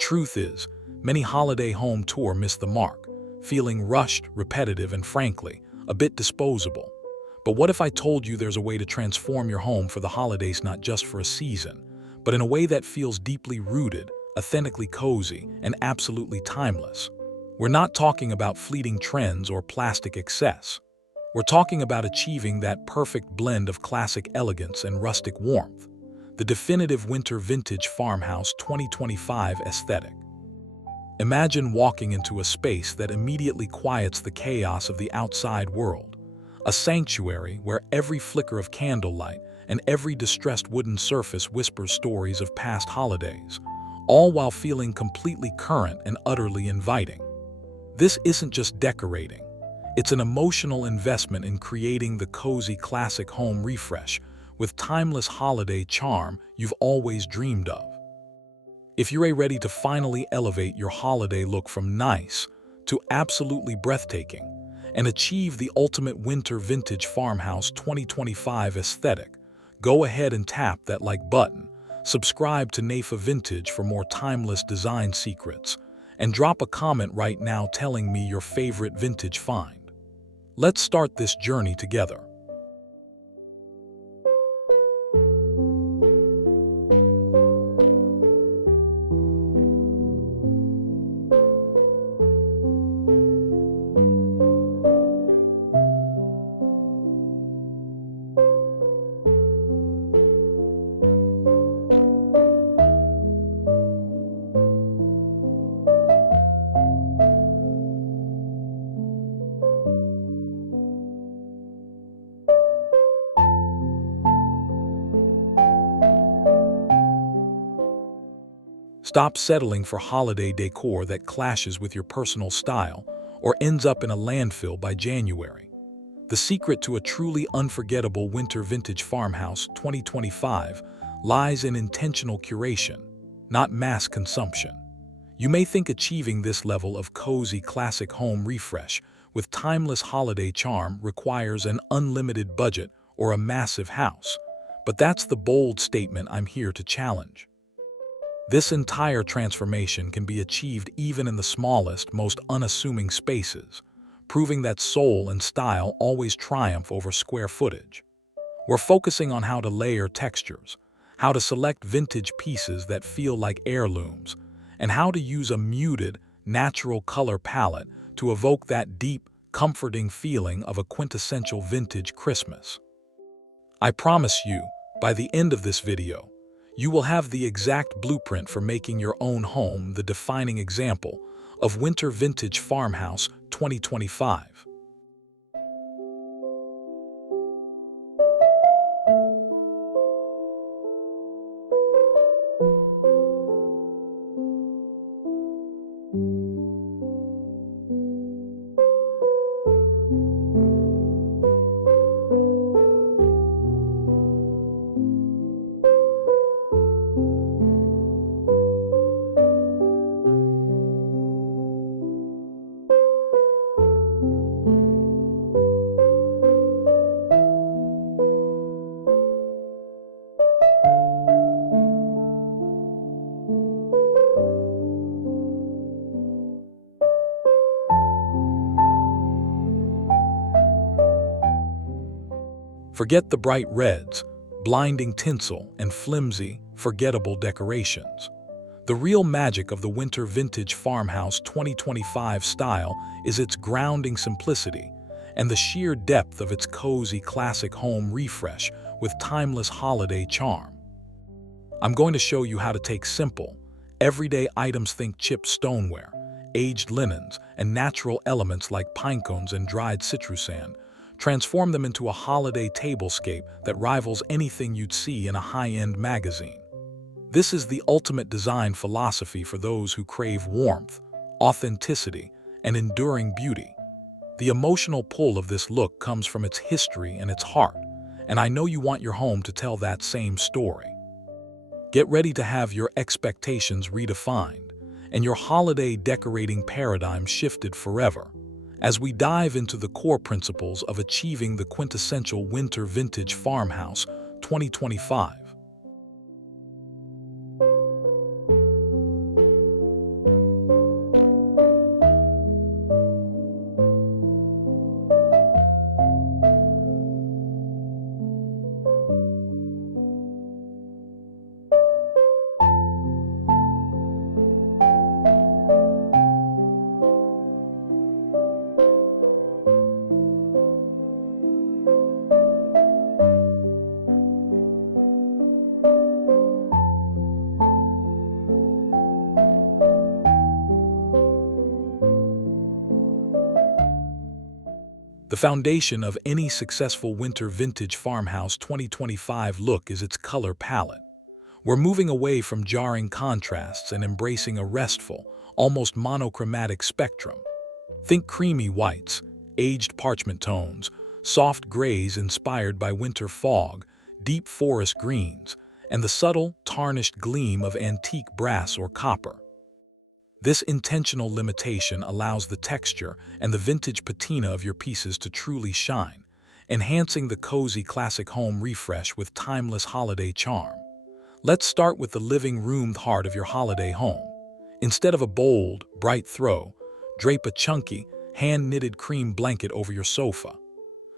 truth is, many holiday home tours miss the mark, feeling rushed, repetitive, and frankly, a bit disposable. But what if I told you there's a way to transform your home for the holidays, not just for a season, but in a way that feels deeply rooted, authentically cozy, and absolutely timeless? We're not talking about fleeting trends or plastic excess. We're talking about achieving that perfect blend of classic elegance and rustic warmth, the definitive Winter Vintage Farmhouse 2025 aesthetic. Imagine walking into a space that immediately quiets the chaos of the outside world, a sanctuary where every flicker of candlelight and every distressed wooden surface whispers stories of past holidays, all while feeling completely current and utterly inviting. This isn't just decorating. It's an emotional investment in creating the cozy classic home refresh with timeless holiday charm you've always dreamed of. If you're ready to finally elevate your holiday look from nice to absolutely breathtaking and achieve the ultimate Winter Vintage Farmhouse 2025 aesthetic, go ahead and tap that like button, subscribe to NAFA Vintage for more timeless design secrets, and drop a comment right now telling me your favorite vintage find. Let's start this journey together. Stop settling for holiday decor that clashes with your personal style or ends up in a landfill by January. The secret to a truly unforgettable Winter Vintage Farmhouse 2025 lies in intentional curation, not mass consumption. You may think achieving this level of cozy classic home refresh with timeless holiday charm requires an unlimited budget or a massive house, but that's the bold statement I'm here to challenge. This entire transformation can be achieved even in the smallest, most unassuming spaces, proving that soul and style always triumph over square footage. We're focusing on how to layer textures, how to select vintage pieces that feel like heirlooms, and how to use a muted, natural color palette to evoke that deep, comforting feeling of a quintessential vintage Christmas. I promise you, by the end of this video, you will have the exact blueprint for making your own home the defining example of Winter Vintage Farmhouse 2025. Forget the bright reds, blinding tinsel, and flimsy, forgettable decorations. The real magic of the Winter Vintage Farmhouse 2025 style is its grounding simplicity and the sheer depth of its cozy classic home refresh with timeless holiday charm. I'm going to show you how to take simple, everyday items, think chipped stoneware, aged linens, and natural elements like pine cones and dried citrusane, transform them into a holiday tablescape that rivals anything you'd see in a high-end magazine. This is the ultimate design philosophy for those who crave warmth, authenticity, and enduring beauty. The emotional pull of this look comes from its history and its heart, and I know you want your home to tell that same story. Get ready to have your expectations redefined and your holiday decorating paradigm shifted forever, as we dive into the core principles of achieving the quintessential Winter Vintage Farmhouse 2025. The foundation of any successful Winter Vintage Farmhouse 2025 look is its color palette. We're moving away from jarring contrasts and embracing a restful, almost monochromatic spectrum. Think creamy whites, aged parchment tones, soft grays inspired by winter fog, deep forest greens, and the subtle, tarnished gleam of antique brass or copper. This intentional limitation allows the texture and the vintage patina of your pieces to truly shine, enhancing the cozy classic home refresh with timeless holiday charm. Let's start with the living room heart of your holiday home. Instead of a bold, bright throw, drape a chunky, hand-knitted cream blanket over your sofa.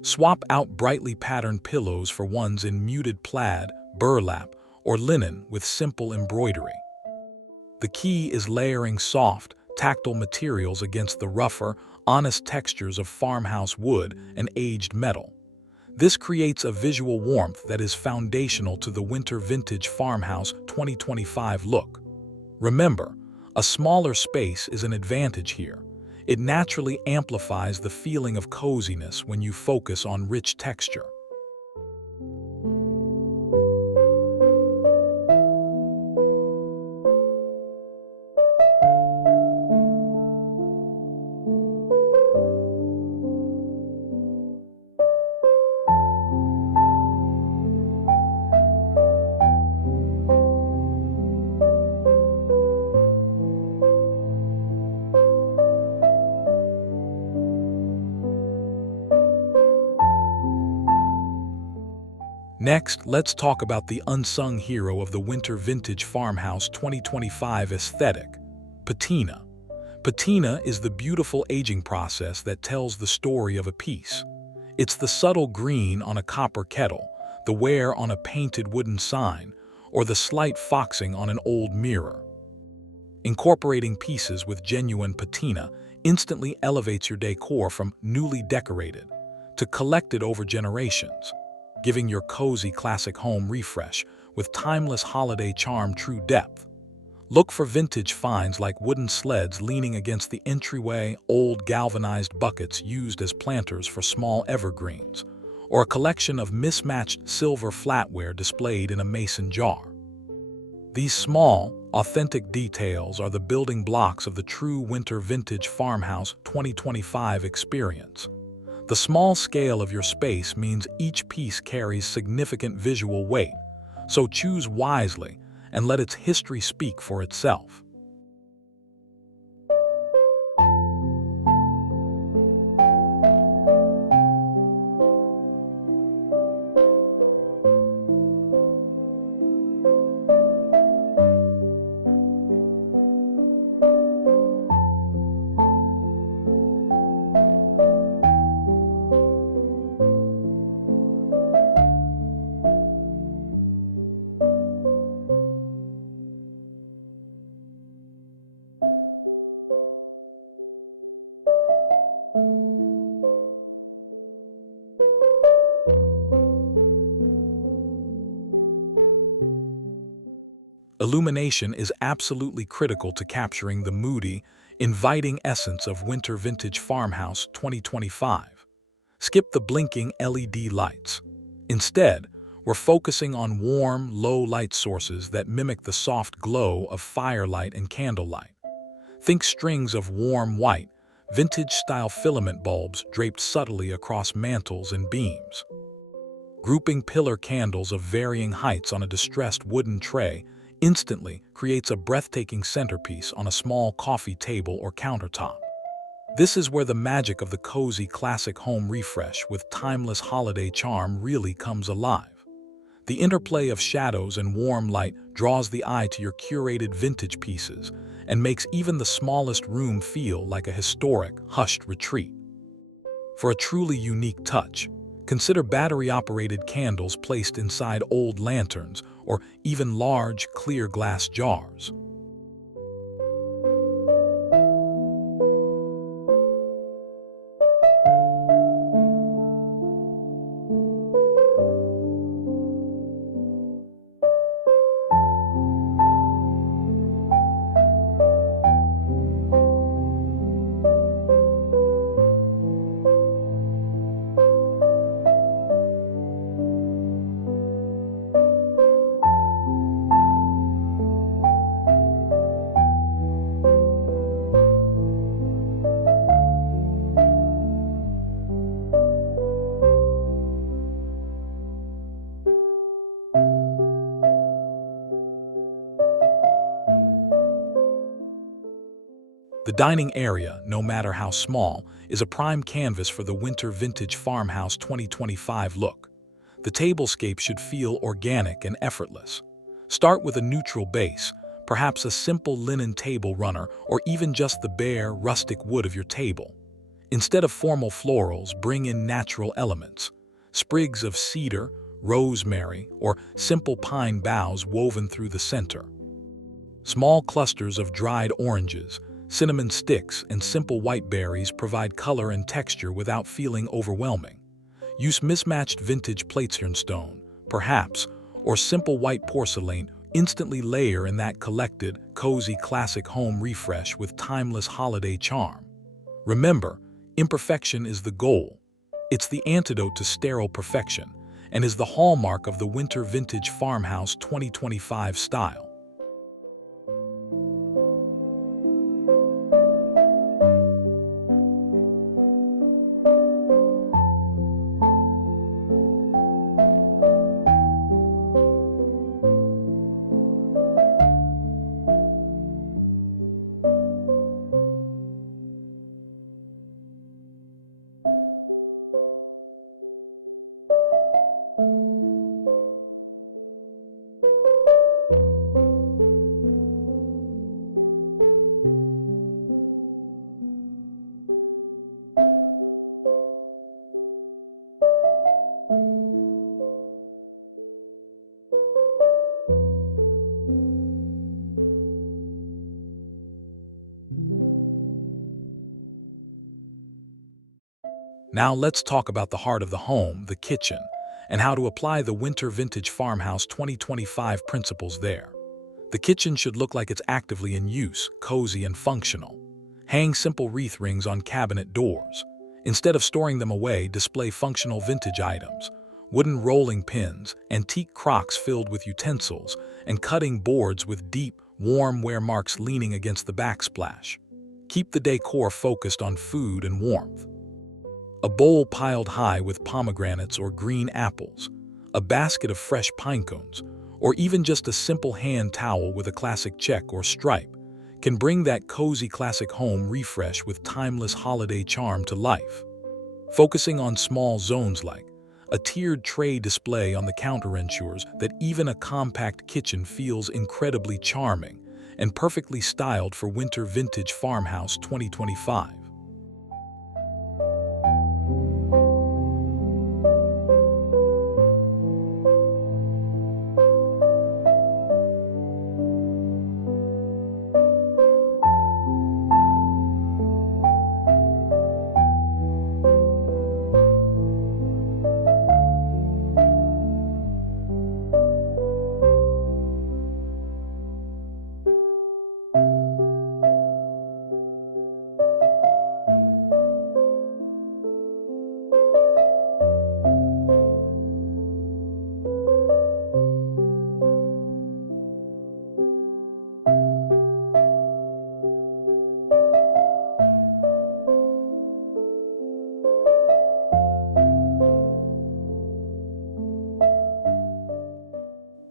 Swap out brightly patterned pillows for ones in muted plaid, burlap, or linen with simple embroidery. The key is layering soft, tactile materials against the rougher, honest textures of farmhouse wood and aged metal. This creates a visual warmth that is foundational to the Winter Vintage Farmhouse 2025 look. Remember, a smaller space is an advantage here. It naturally amplifies the feeling of coziness when you focus on rich texture. Next, let's talk about the unsung hero of the Winter Vintage Farmhouse 2025 aesthetic, patina. Patina is the beautiful aging process that tells the story of a piece. It's the subtle green on a copper kettle, the wear on a painted wooden sign, or the slight foxing on an old mirror. Incorporating pieces with genuine patina instantly elevates your decor from newly decorated to collected over generations, giving your cozy classic home refresh with timeless holiday charm true depth. Look for vintage finds like wooden sleds leaning against the entryway, old galvanized buckets used as planters for small evergreens, or a collection of mismatched silver flatware displayed in a mason jar. These small, authentic details are the building blocks of the true Winter Vintage Farmhouse 2025 experience. The small scale of your space means each piece carries significant visual weight, so choose wisely and let its history speak for itself. Illumination is absolutely critical to capturing the moody, inviting essence of Winter Vintage Farmhouse 2025. Skip the blinking LED lights. Instead, we're focusing on warm, low light sources that mimic the soft glow of firelight and candlelight. Think strings of warm white, vintage-style filament bulbs draped subtly across mantels and beams. Grouping pillar candles of varying heights on a distressed wooden tray instantly creates a breathtaking centerpiece on a small coffee table or countertop. This is where the magic of the cozy classic home refresh with timeless holiday charm really comes alive. The interplay of shadows and warm light draws the eye to your curated vintage pieces and makes even the smallest room feel like a historic, hushed retreat. For a truly unique touch, consider battery-operated candles placed inside old lanterns or even large, clear glass jars. dining area, no matter how small, is a prime canvas for the Winter Vintage Farmhouse 2025 look. The tablescape should feel organic and effortless. Start with a neutral base, perhaps a simple linen table runner or even just the bare, rustic wood of your table. Instead of formal florals, bring in natural elements. Sprigs of cedar, rosemary, or simple pine boughs woven through the center. Small clusters of dried oranges, cinnamon sticks, and simple white berries provide color and texture without feeling overwhelming. Use mismatched vintage platesarn stone, perhaps, or simple white porcelain. Instantly layer in that collected, cozy classic home refresh with timeless holiday charm. Remember, imperfection is the goal. It's the antidote to sterile perfection and is the hallmark of the Winter Vintage Farmhouse 2025 style. Now let's talk about the heart of the home, the kitchen, and how to apply the Winter Vintage Farmhouse 2025 principles there. The kitchen should look like it's actively in use, cozy and functional. Hang simple wreath rings on cabinet doors. Instead of storing them away, display functional vintage items, wooden rolling pins, antique crocks filled with utensils, and cutting boards with deep, warm wear marks leaning against the backsplash. Keep the decor focused on food and warmth. A bowl piled high with pomegranates or green apples, a basket of fresh pine cones, or even just a simple hand towel with a classic check or stripe can bring that cozy classic home refresh with timeless holiday charm to life. Focusing on small zones like a tiered tray display on the counter ensures that even a compact kitchen feels incredibly charming and perfectly styled for Winter Vintage Farmhouse 2025.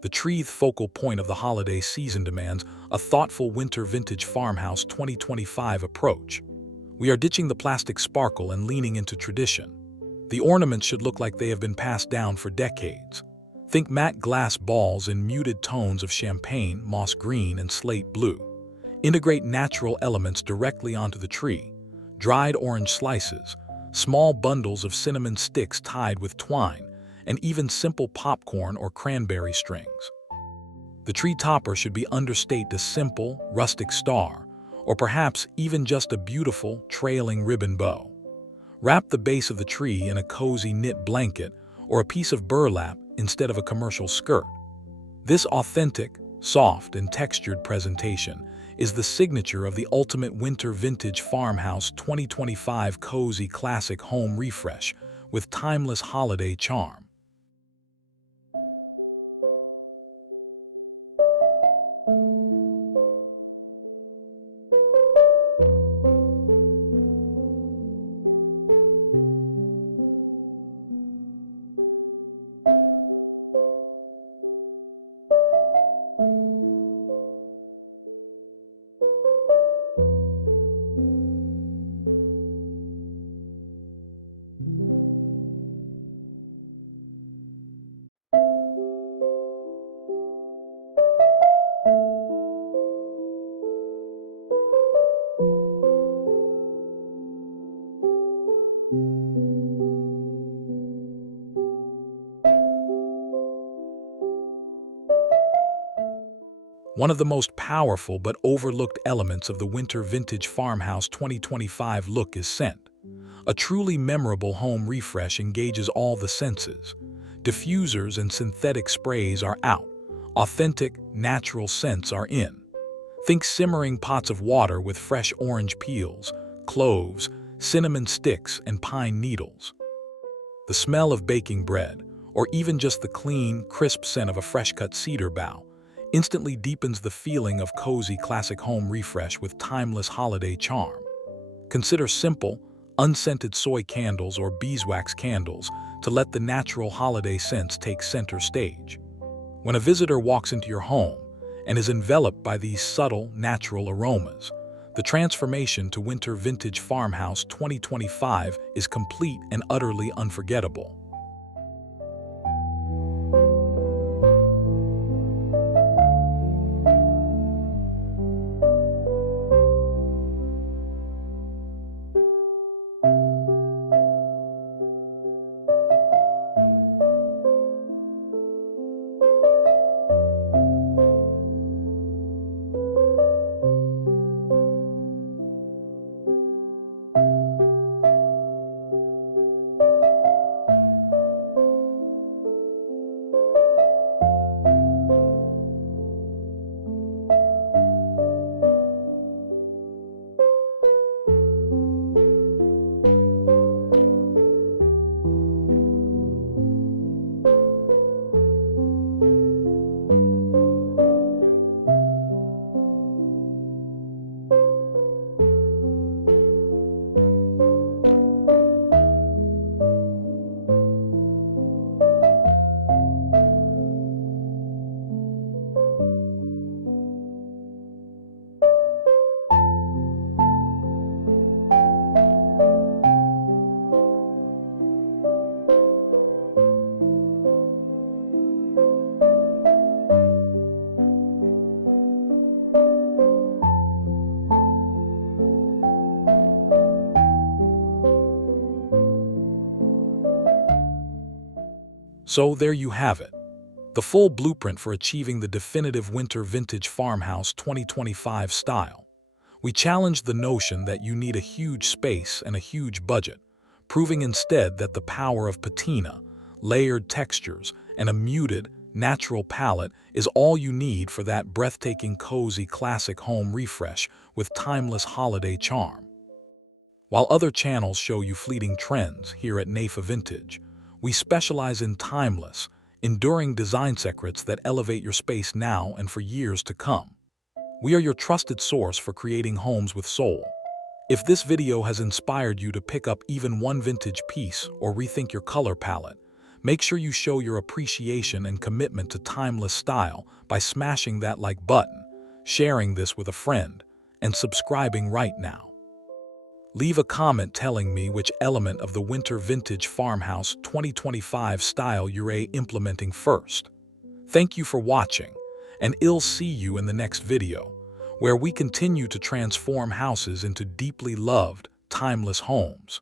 The tree focal point of the holiday season demands a thoughtful Winter Vintage Farmhouse 2025 approach. We are ditching the plastic sparkle and leaning into tradition. The ornaments should look like they have been passed down for decades. Think matte glass balls in muted tones of champagne, moss green, and slate blue. Integrate natural elements directly onto the tree. Dried orange slices, small bundles of cinnamon sticks tied with twine, and even simple popcorn or cranberry strings. The tree topper should be understate a simple, rustic star, or perhaps even just a beautiful, trailing ribbon bow. Wrap the base of the tree in a cozy knit blanket or a piece of burlap instead of a commercial skirt. This authentic, soft, and textured presentation is the signature of the ultimate Winter Vintage Farmhouse 2025 cozy classic home refresh with timeless holiday charm. One of the most powerful but overlooked elements of the Winter Vintage Farmhouse 2025 look is scent. A truly memorable home refresh engages all the senses. Diffusers and synthetic sprays are out. Authentic, natural scents are in. Think simmering pots of water with fresh orange peels, cloves, cinnamon sticks, and pine needles. The smell of baking bread, or even just the clean, crisp scent of a fresh-cut cedar bough, instantly deepens the feeling of cozy classic home refresh with timeless holiday charm. Consider simple, unscented soy candles or beeswax candles to let the natural holiday scents take center stage. When a visitor walks into your home and is enveloped by these subtle, natural aromas, the transformation to Winter Vintage Farmhouse 2025 is complete and utterly unforgettable. So there you have it, the full blueprint for achieving the definitive Winter Vintage Farmhouse 2025 style. We challenged the notion that you need a huge space and a huge budget, proving instead that the power of patina, layered textures, and a muted, natural palette is all you need for that breathtaking, cozy, classic home refresh with timeless holiday charm. While other channels show you fleeting trends, here at NAFA Vintage, we specialize in timeless, enduring design secrets that elevate your space now and for years to come. We are your trusted source for creating homes with soul. If this video has inspired you to pick up even one vintage piece or rethink your color palette, make sure you show your appreciation and commitment to timeless style by smashing that like button, sharing this with a friend, and subscribing right now. Leave a comment telling me which element of the Winter Vintage Farmhouse 2025 style you're implementing first. Thank you for watching, and I'll see you in the next video, where we continue to transform houses into deeply loved, timeless homes.